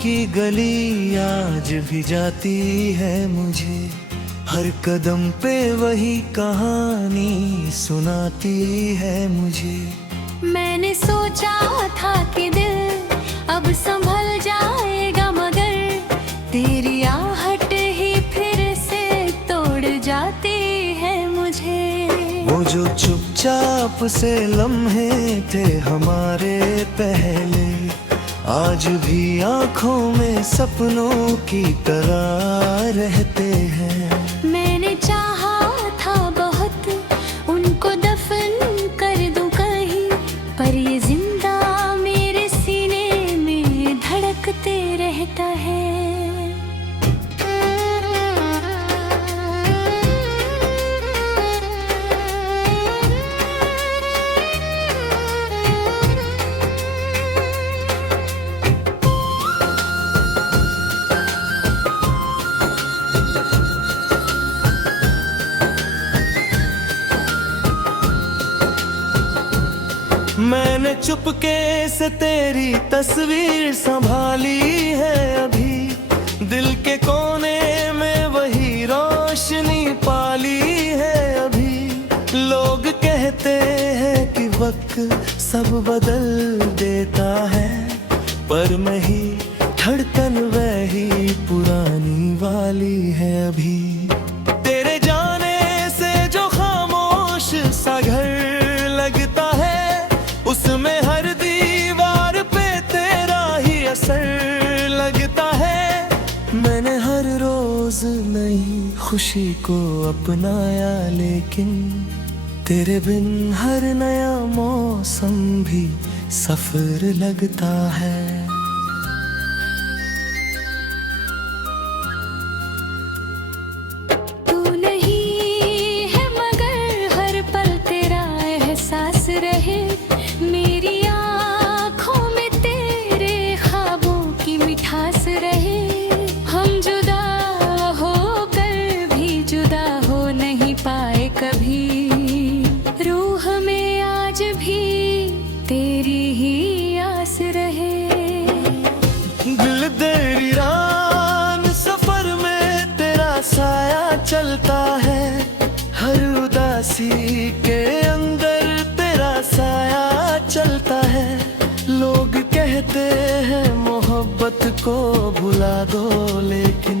की गली आज भी जाती है मुझे, हर कदम पे वही कहानी सुनाती है मुझे। मैंने सोचा था कि दिल अब संभल जाएगा, मगर तेरी आहट ही फिर से तोड़ जाती है मुझे। वो जो चुपचाप से लम्हे थे हमारे पहले, आज भी आंखों में सपनों की तरह रहते हैं। मैंने चाहा था बहुत उनको दफन कर दूं कहीं, पर ये जिंदा मेरे सीने में धड़कते रहता है। मैंने चुपके से तेरी तस्वीर संभाली है, अभी दिल के कोने में वही रोशनी पाली है। अभी लोग कहते हैं कि वक्त सब बदल देता है, पर नहीं, धड़कन वही पुरानी वाली है अभी। तेरे जाने से जो खामोश सा घर लगता है, उसमें हर दीवार पे तेरा ही असर लगता है। मैंने हर रोज नई खुशी को अपनाया, लेकिन तेरे बिन हर नया मौसम भी सफर लगता है। तू नहीं है मगर हर पल तेरा एहसास रहे, मेरी आँखों में तेरे ख्वाबों की मिठास रहे। हम जुदा होकर भी जुदा हो नहीं पाए कभी, रूह में आज भी तेरी ही आस रहे। दिल दरिरान सफर में तेरा साया चलता है, हर उदासी के अंदर तेरा साया चलता है। लोग कहते हैं मोहब्बत को भुला दो, लेकिन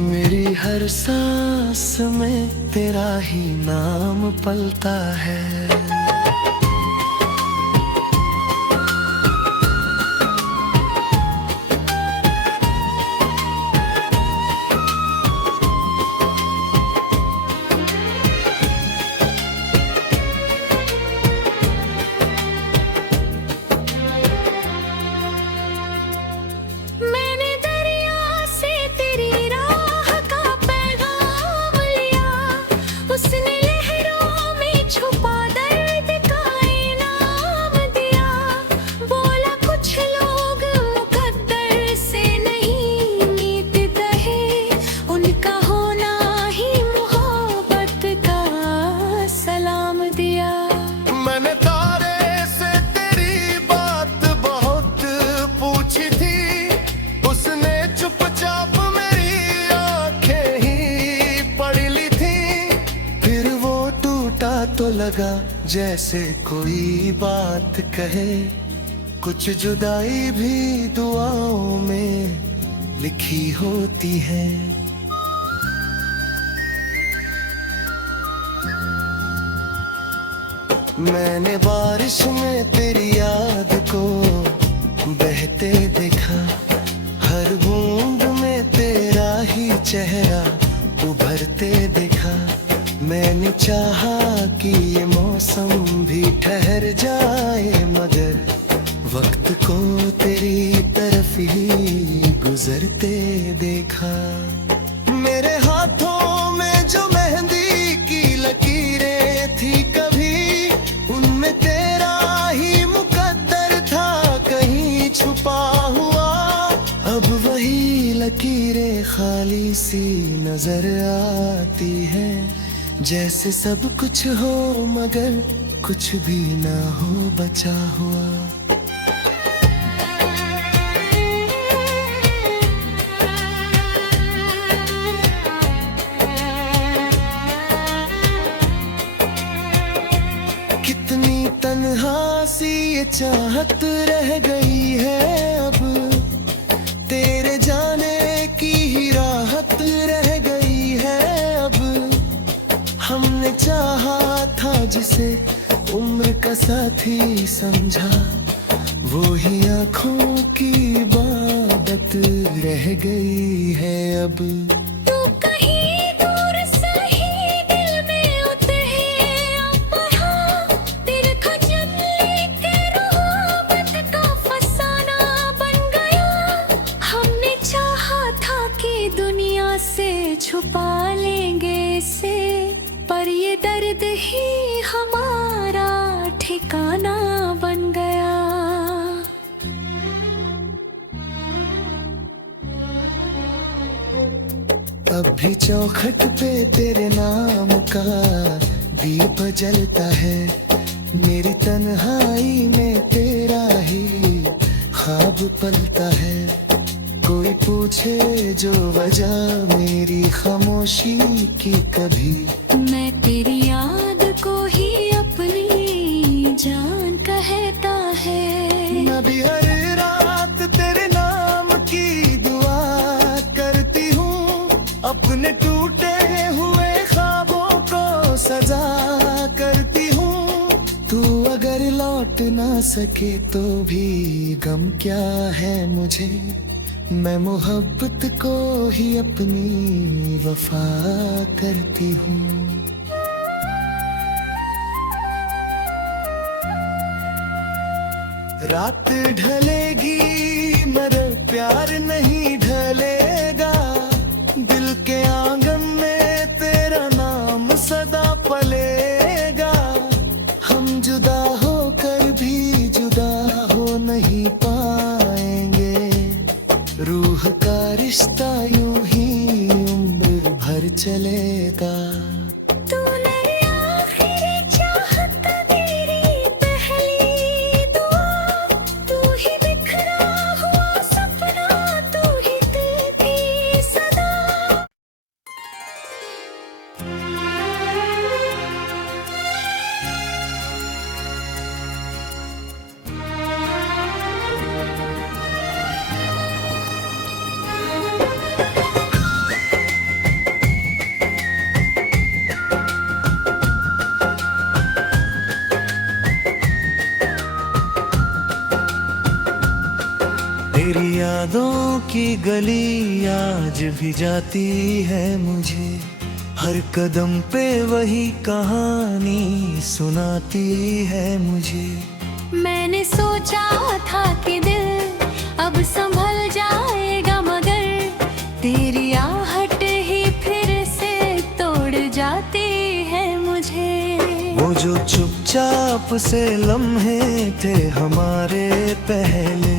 मेरी हर सांस में तेरा ही नाम पलता है। मैंने दरिया से तेरी राह का पैगाम लिया, उसने लहरों में छुपा दर्द का इनाम दिया। बोला कुछ लोग मुकद्दर से नहीं मीतते हैं, उनका होना ही मोहब्बत का सलाम दिया। मैंने तारे से तेरी बात बहुत पूछी थी, उसने चुपचाप मेरी आंखें ही पढ़ ली थी। फिर वो टूटा तो लगा जैसे कोई बात कहे, कुछ जुदाई भी दुआओं में लिखी होती है। मैंने बारिश में तेरी याद को बहते देखा, हर बूंद में तेरा ही चेहरा उभरते देखा। मैंने चाहा कि ये मौसम भी ठहर जाए, मगर वक्त को तेरी तरफ ही गुजरते देखा। मेरे हाथों में जो मेहंदी की लकीरें थी कभी, उनमें तेरा ही मुकद्दर था कहीं छुपा हुआ। अब वही लकीरें खाली सी नजर आती है, जैसे सब कुछ हो मगर कुछ भी ना हो बचा हुआ। सी ये चाहत रह गई है अब, तेरे जाने की ही राहत रह गई है अब। हमने चाहा था जिसे उम्र का साथी समझा, वो ही आँखों की इबादत रह गई है अब। तू कहीं दूर सही दिल में उतरे पढ़ा, तिरखा चमले के रुहाबत का फसाना बन गया। हमने चाहा था कि दुनिया से छुपा लेंगे इसे, पर ये दर्द ही हमारा ठिकाना बन गया। अब भी चौखट पे तेरे नाम का दीप जलता है, मेरी तन्हाई में तेरा ही ख्वाब पलता है। कोई पूछे जो वजह मेरी खामोशी की कभी, मैं तेरी याद को ही अपनी जान कहता है। मैं भी हर रात तेरे नाम की दुआ करती हूँ, अपने टूटे हुए ख्वाबों को सजा करती हूँ। तू अगर लौट ना सके तो भी गम क्या है मुझे, मैं मोहब्बत को ही अपनी वफा करती हूँ। रात ढलेगी मगर प्यार नहीं ढलेगा, दिल के आंगन में तेरा नाम सदा पलेगा। हम जुदा होकर भी जुदा हो नहीं पाएंगे, रूह का रिश्ता यूं ही उम्र भर चलेगा। तूने आखिरी चाहत मेरी पहली दुआ, तू ही बिखरा हुआ सपना, तू ही दिल की सदा। तेरी यादों की गली आज भी जाती है मुझे, हर कदम पे वही कहानी सुनाती है मुझे। मैंने सोचा था कि दिल अब संभल जाएगा, मगर तेरी आहट ही फिर से तोड़ जाती है मुझे। वो जो चुपचाप से लम्हे थे हमारे पहले,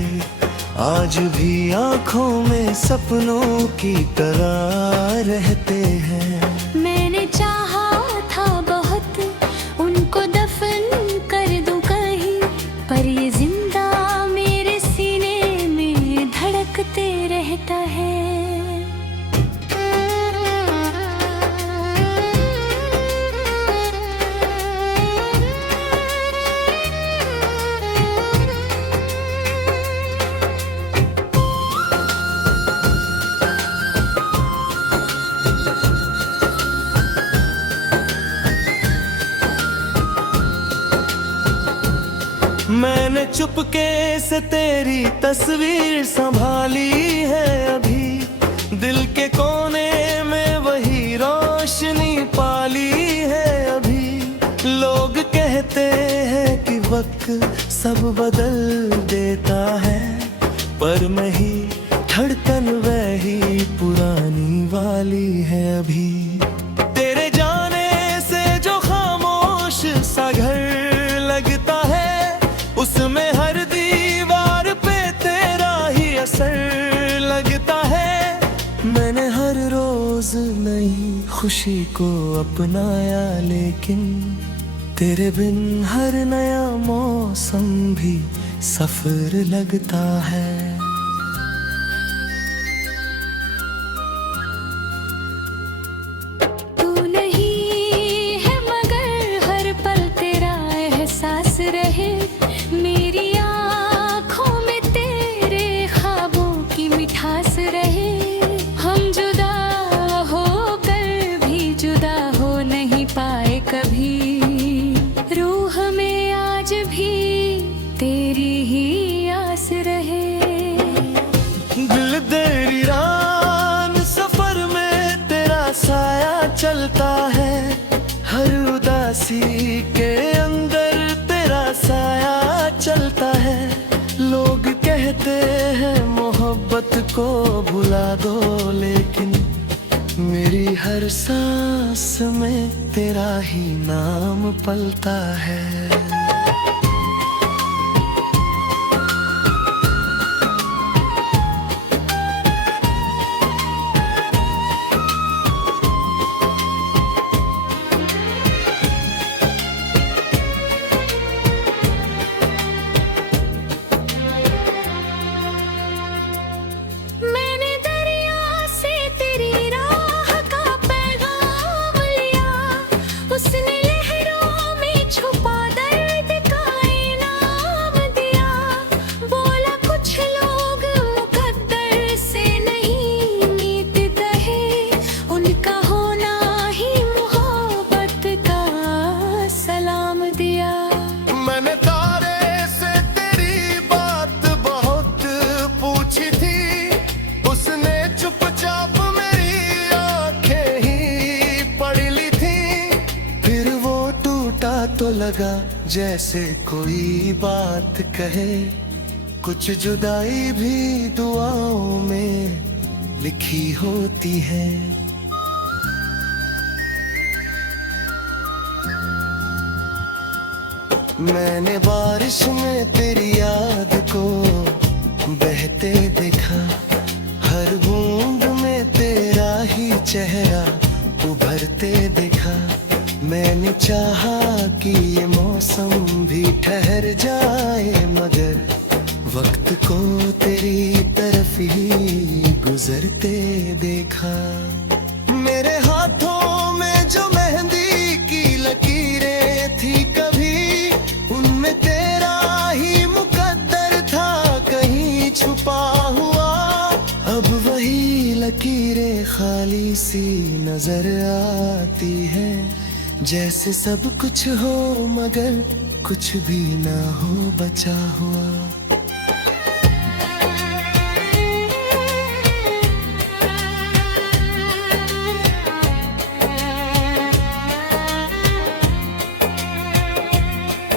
आज भी आंखों में सपनों की तरह रहते हैं। मैंने चाहा था बहुत उनको दफन कर दूं कहीं, पर ये जिंदा मेरे सीने में धड़कते रहता है। मैंने चुपके से तेरी तस्वीर संभाली है अभी, दिल के कोने में वही रोशनी पाली है अभी। लोग कहते हैं कि वक्त सब बदल देता है, पर नहीं, धड़कन वही पुरानी वाली है अभी। तेरे जाने से जो खामोश सा घर लगता है, उसमें हर दीवार पे तेरा ही असर लगता है। मैंने हर रोज नई खुशी को अपनाया, लेकिन तेरे बिन हर नया मौसम भी सफर लगता है। तू नहीं है मगर हर पल तेरा एहसास रहे, साया चलता है, हर उदासी के अंदर तेरा साया चलता है। लोग कहते हैं मोहब्बत को भुला दो, लेकिन मेरी हर सांस में तेरा ही नाम पलता है। तो लगा जैसे कोई बात कहे, कुछ जुदाई भी दुआओं में लिखी होती है। मैंने बारिश में तेरी याद को बहते देखा, हर बूंद में तेरा ही चेहरा उभरते देखा। मैंने चाहा कि ये मौसम भी ठहर जाए, मगर वक्त को तेरी तरफ ही गुजरते देखा। मेरे हाथों में जो मेहंदी की लकीरें थी कभी, उनमें तेरा ही मुकद्दर था कहीं छुपा हुआ। अब वही लकीरें खाली सी नजर आती हैं, जैसे सब कुछ हो मगर कुछ भी ना हो बचा हुआ।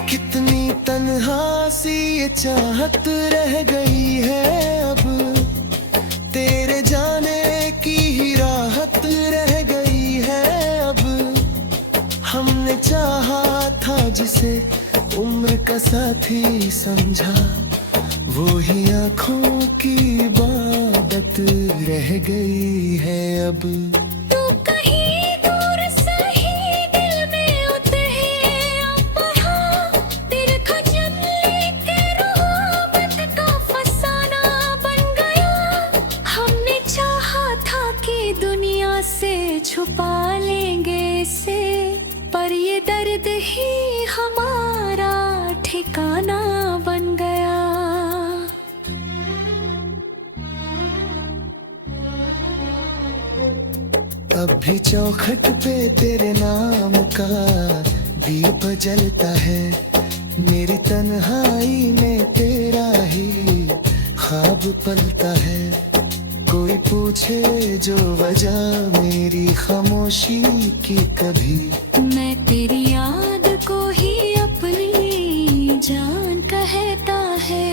कितनी तन्हा सी ये चाहत रह गई है, अब तेरे जाने की ही राहत रह गई है। अब हमने चाहा था जिसे उम्र का साथी समझा, वो ही आँखों की इबादत रह गई है। अब तू कहीं दूर सही दिल में उतरे अब, तेरे खजल लेके रुहाबत का फसाना बन गया। हमने चाहा था कि दुनिया से छुपा लेंगे इसे, पर ये दर्द ही हमारा ठिकाना बन गया। अब भी चौखट पे तेरे नाम का दीप जलता है, मेरी तन्हाई में तेरा ही ख्वाब पलता है। कोई पूछे जो वजह मेरी खामोशी की, कभी मैं तेरी याद को ही अपनी जान कहता है।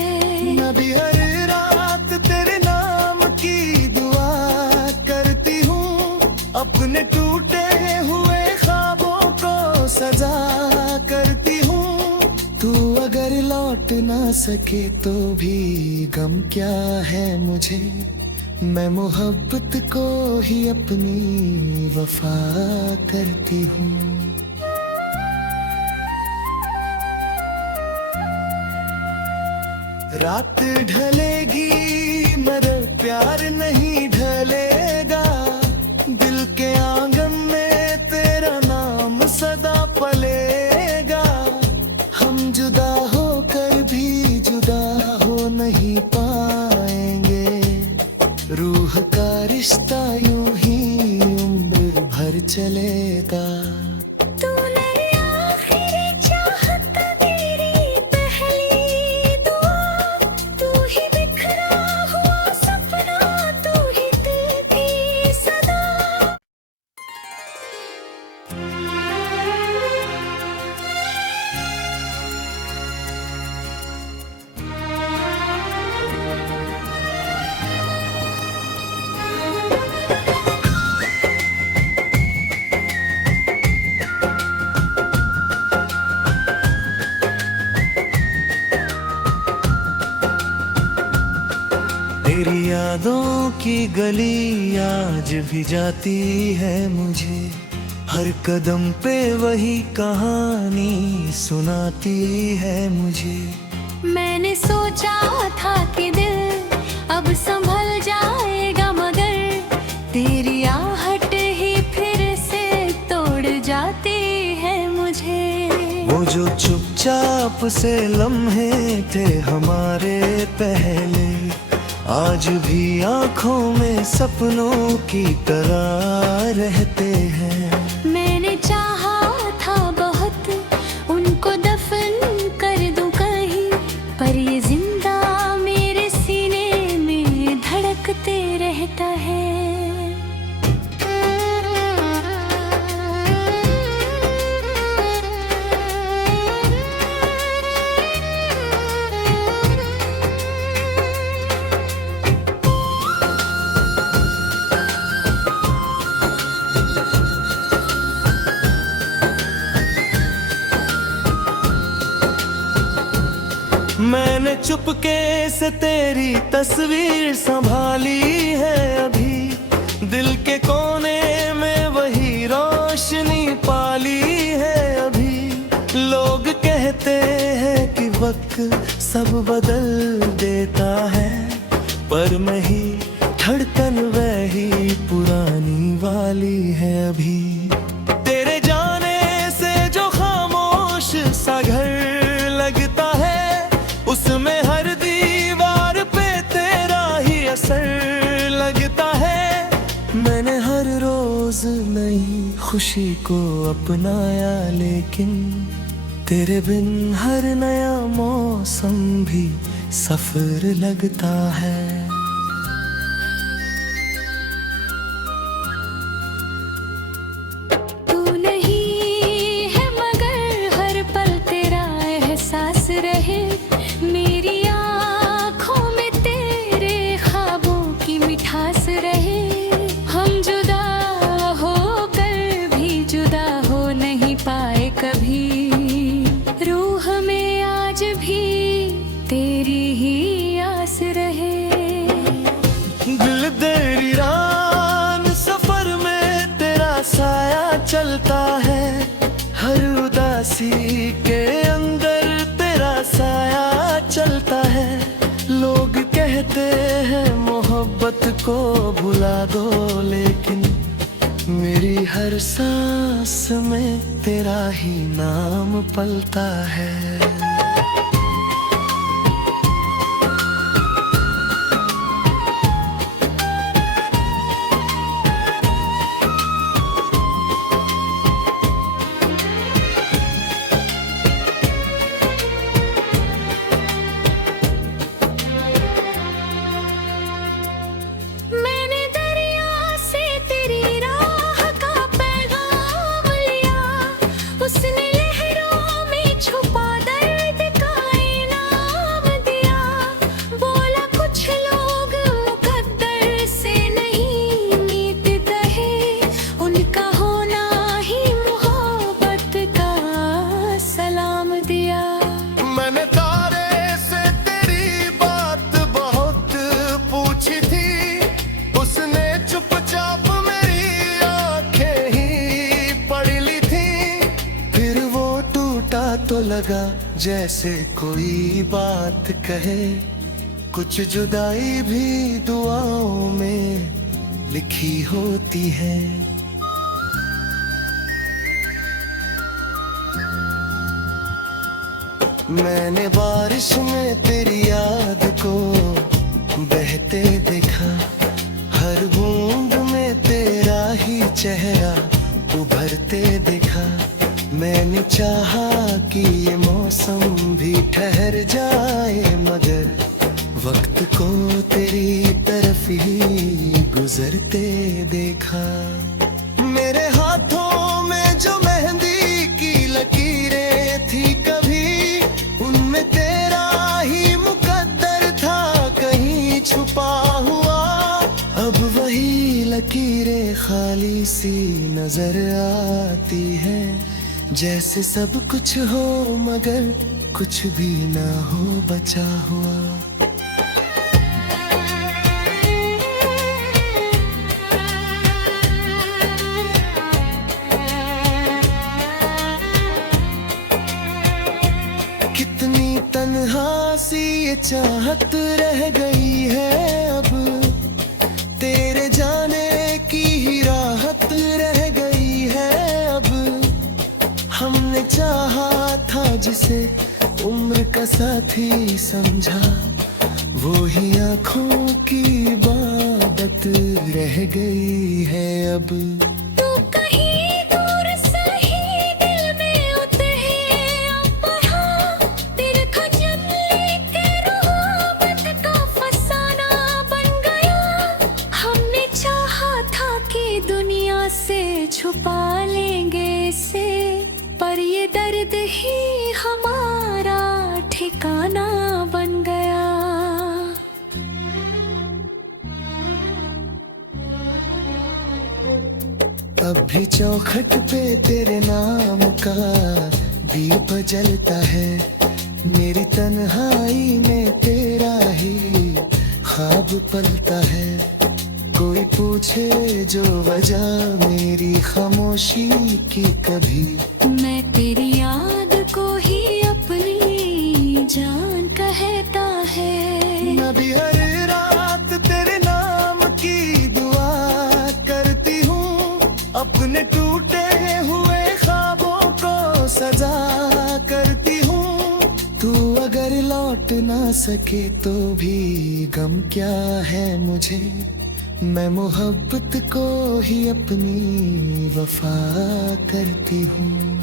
नबी हर रात तेरे नाम की दुआ करती हूँ, अपने टूटे हुए ख्वाबों को सजा करती हूँ। तू अगर लौट ना सके तो भी गम क्या है मुझे, मैं मोहब्बत को ही अपनी वफा करती हूँ। रात ढलेगी मगर प्यार नहीं ढलेगा, दिल के आंगन में तेरा नाम सदा पलेगा। हम जुदा होकर भी जुदा हो नहीं पाएंगे, रूह का रिश्ता यूं ही उम्र भर चलेगा। तूने आखिरी चाहत मेरी पहली दुआ, तू ही बिखरा हुआ सपना, तू ही दिल की सदा। की गली आज भी जाती है मुझे, हर कदम पे वही कहानी सुनाती है मुझे। मैंने सोचा था कि दिल अब संभल जाएगा, मगर तेरी आहट ही फिर से तोड़ जाती है मुझे। वो जो चुपचाप से लम्हे थे हमारे पहले, आज भी आंखों में सपनों की तरह रहते हैं। मैंने चाहा था बहुत उनको दफन कर दूं कहीं, पर ये जिंदा मेरे सीने में धड़कते रहता है। मैंने चुपके से तेरी तस्वीर संभाली है अभी, दिल के कोने में वही रोशनी पाली है अभी। लोग कहते हैं कि वक्त सब बदल देता है, पर नहीं, धड़कन वही पुरानी वाली है अभी। तेरे जाने से जो खामोश सा घर लगता है, उसमें हर दीवार पे तेरा ही असर लगता है। मैंने हर रोज नई खुशी को अपनाया, लेकिन तेरे बिन हर नया मौसम भी सफर लगता है। तू नहीं है मगर हर पल तेरा एहसास रहे, मेरी आँखों में तेरे ख्वाबों की मिठास रहे। हम जुदा होकर भी जुदा हो नहीं पाए कभी, रूह में आज भी तेरी ही आस रहे। दिल दरियान सफर में तेरा साया चलता है, हर उदासी के अंदर तेरा साया चलता है। लोग कहते हैं मोहब्बत को भुला दो, लेकिन मेरी हर सांस में तेरा ही नाम पलता है। मैंने दरिया से तेरी राह का पैगाम लिया, उसने लहरों में छुपा दर्द का इनाम दिया। बोला कुछ लोग मुकद्दर से नहीं मीतते हैं, उनका होना ही मोहब्बत का सलाम दिया। मैंने तारे से तेरी बात बहुत पूछी थी, उसने चुपचाप मेरी आंखें ही पढ़ ली थी। फिर वो टूटा तो लगा जैसे कोई बात कहे, कुछ जुदाई भी दुआओं में लिखी होती है। मैंने बारिश में तेरी याद को बहते देखा, हर बूंद में तेरा ही चेहरा उभरते देखा। मैंने चाहा कि ये मौसम भी ठहर जाए, मगर वक्त को तेरी तरफ ही गुजरते देखा। मेरे हाथों में जो मेहंदी की लकीरें थी कभी, उनमें तेरा ही मुकद्दर था कहीं छुपा हुआ। अब वही लकीरें खाली सी नजर आती है, जैसे सब कुछ हो मगर कुछ भी ना हो बचा हुआ। सी ये चाहत रह गई है अब, तेरे जाने की ही राहत रह गई है अब। हमने चाहा था जिसे उम्र का साथी समझा, वो ही आँखों की इबादत रह गई है अब। तू कहीं दूर सही दिल में उतरे पढ़ा, तेरे खजम लेके रुहाबत का फसाना बन गया। हमने चाहा था कि दुनिया से छुपा लेंगे इसे, पर ये दर्द ही हमारा ठिकाना बन गया। अब भी चौखट पे तेरे नाम का दीप जलता है, मेरी तन्हाई में तेरा ही ख्वाब पलता है। कोई पूछे जो वजह मेरी खामोशी की कभी, मैं तेरी याद को ही अपनी जान कहता है। मैं भी हर रात तेरे नाम की दुआ करती हूँ, अपने टूटे हुए ख्वाबों को सजा करती हूँ। तू अगर लौट ना सके तो भी गम क्या है मुझे, मैं मोहब्बत को ही अपनी वफा करती हूँ।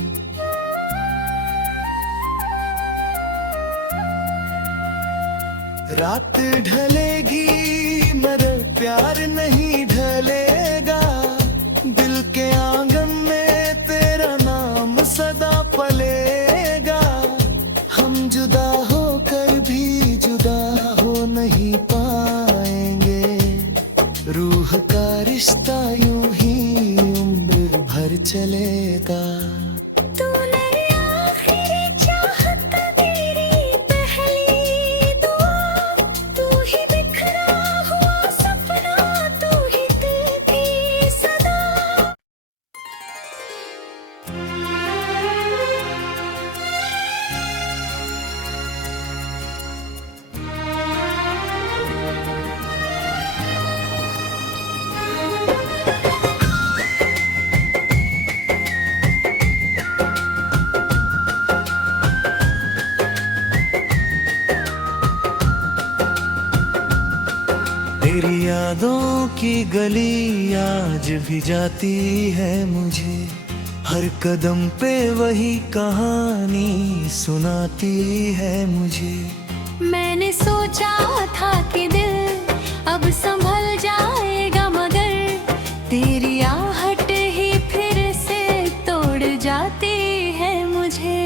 रात ढलेगी मगर प्यार नहीं ढलेगा, दिल के आंगन में तेरा नाम सदा पलेगा। हम जुदा होकर भी जुदा हो नहीं पाएंगे, रूह का रिश्ता यूं ही उम्र भर चलेगा। तूने आखिरी चाहत मेरी पहली दुआ, तू ही बिखरा हुआ सपना, तू ही दिल की सदा। तेरी यादों की गली आज भी जाती है मुझे, हर कदम पे वही कहानी सुनाती है मुझे। मैंने सोचा था कि दिल अब संभल जाएगा, मगर तेरी आहट ही फिर से तोड़ जाती है मुझे।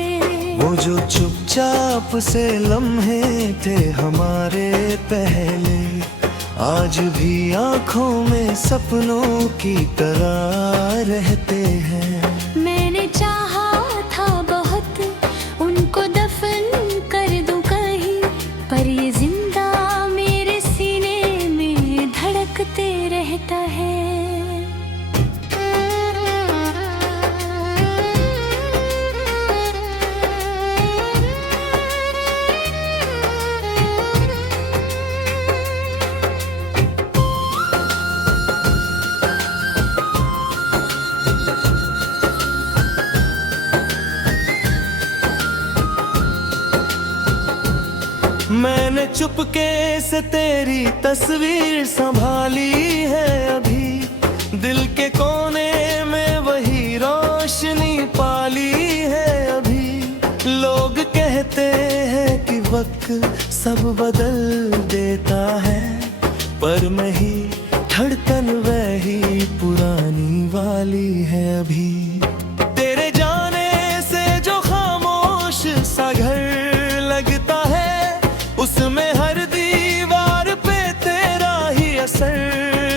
वो जो चुपचाप से लम्हे थे हमारे पहले, आज भी आंखों में सपनों की तरह रहते हैं। मैंने चाहा था बहुत उनको दफन कर दूं कहीं, पर ये जिंदा मेरे सीने में धड़कते रहता है। मैंने चुपके से तेरी तस्वीर संभाली है अभी, दिल के कोने में वही रोशनी पाली है अभी। लोग कहते हैं कि वक्त सब बदल देता है, पर नहीं, धड़कन वही पुरानी वाली है अभी। तेरे जाने से जो खामोश सा घर लगता है, उसमें हर दीवार पे तेरा ही असर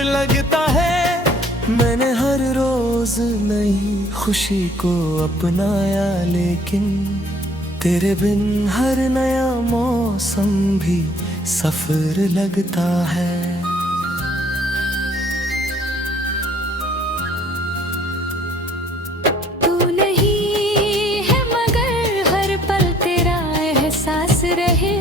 लगता है। मैंने हर रोज नई खुशी को अपनाया, लेकिन तेरे बिन हर नया मौसम भी सफर लगता है। तू नहीं है मगर हर पल तेरा एहसास रहे,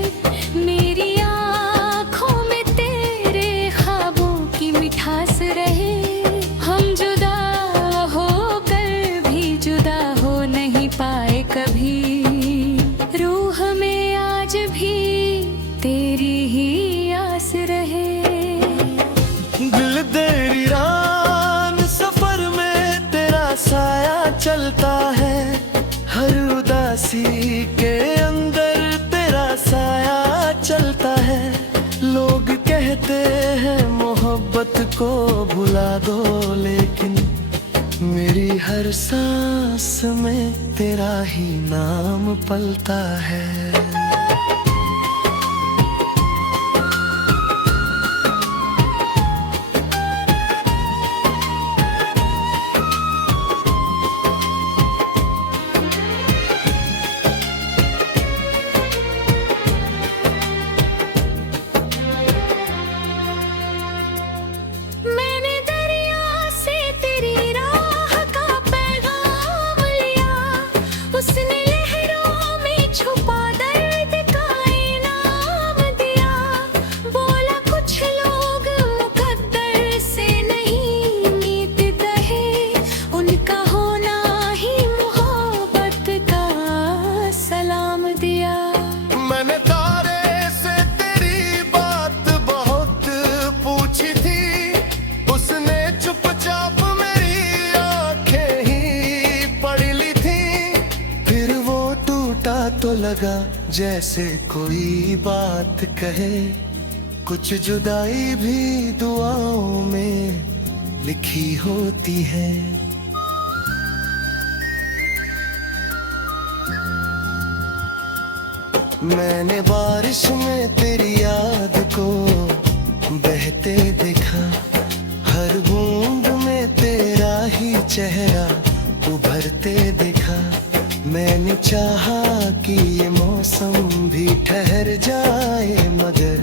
साया चलता है, हर उदासी के अंदर तेरा साया चलता है। लोग कहते हैं मोहब्बत को भुला दो, लेकिन मेरी हर सांस में तेरा ही नाम पलता है। मैंने दरिया से तेरी राह का पैगाम लिया, उसने लहरों में छुपा दर्द का इनाम दिया। बोला कुछ लोग मुकद्दर से नहीं मीतते हैं, उनका होना ही मोहब्बत का सलाम दिया। मैंने तारे से तेरी बात बहुत पूछी थी, उसने चुपचाप मेरी आंखें ही पढ़ ली थी। फिर वो टूटा तो लगा जैसे कोई बात कहे, कुछ जुदाई भी दुआओं में लिखी होती है। मैंने बारिश में तेरी याद को बहते देखा, हर बूंद में तेरा ही चेहरा उभरते देखा। मैंने चाहा कि ये मौसम भी ठहर जाए, मगर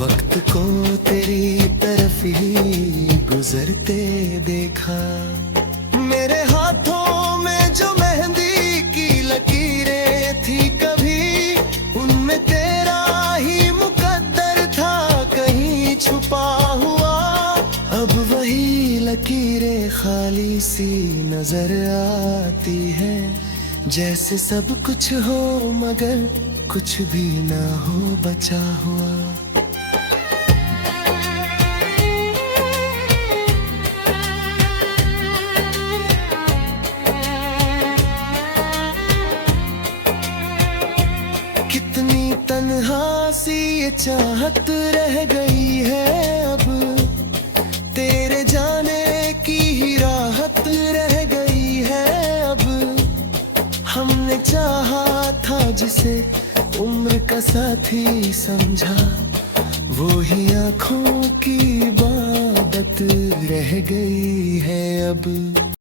वक्त को तेरी तरफ ही गुजरते देखा। मेरे हाथों में जो मेहंदी की लकीरें थी कभी, उनमें तेरा ही मुकद्दर था कहीं छुपा हुआ। अब वही लकीरें खाली सी नजर आती है, जैसे सब कुछ हो मगर कुछ भी ना हो बचा हुआ। कितनी तन्हा सी ये चाहत रह गई है, अब तेरे जाने की ही राहत रह गई है। अब हमने चाहा था जिसे उम्र का साथी समझा, वो ही आँखों की इबादत रह गई है अब।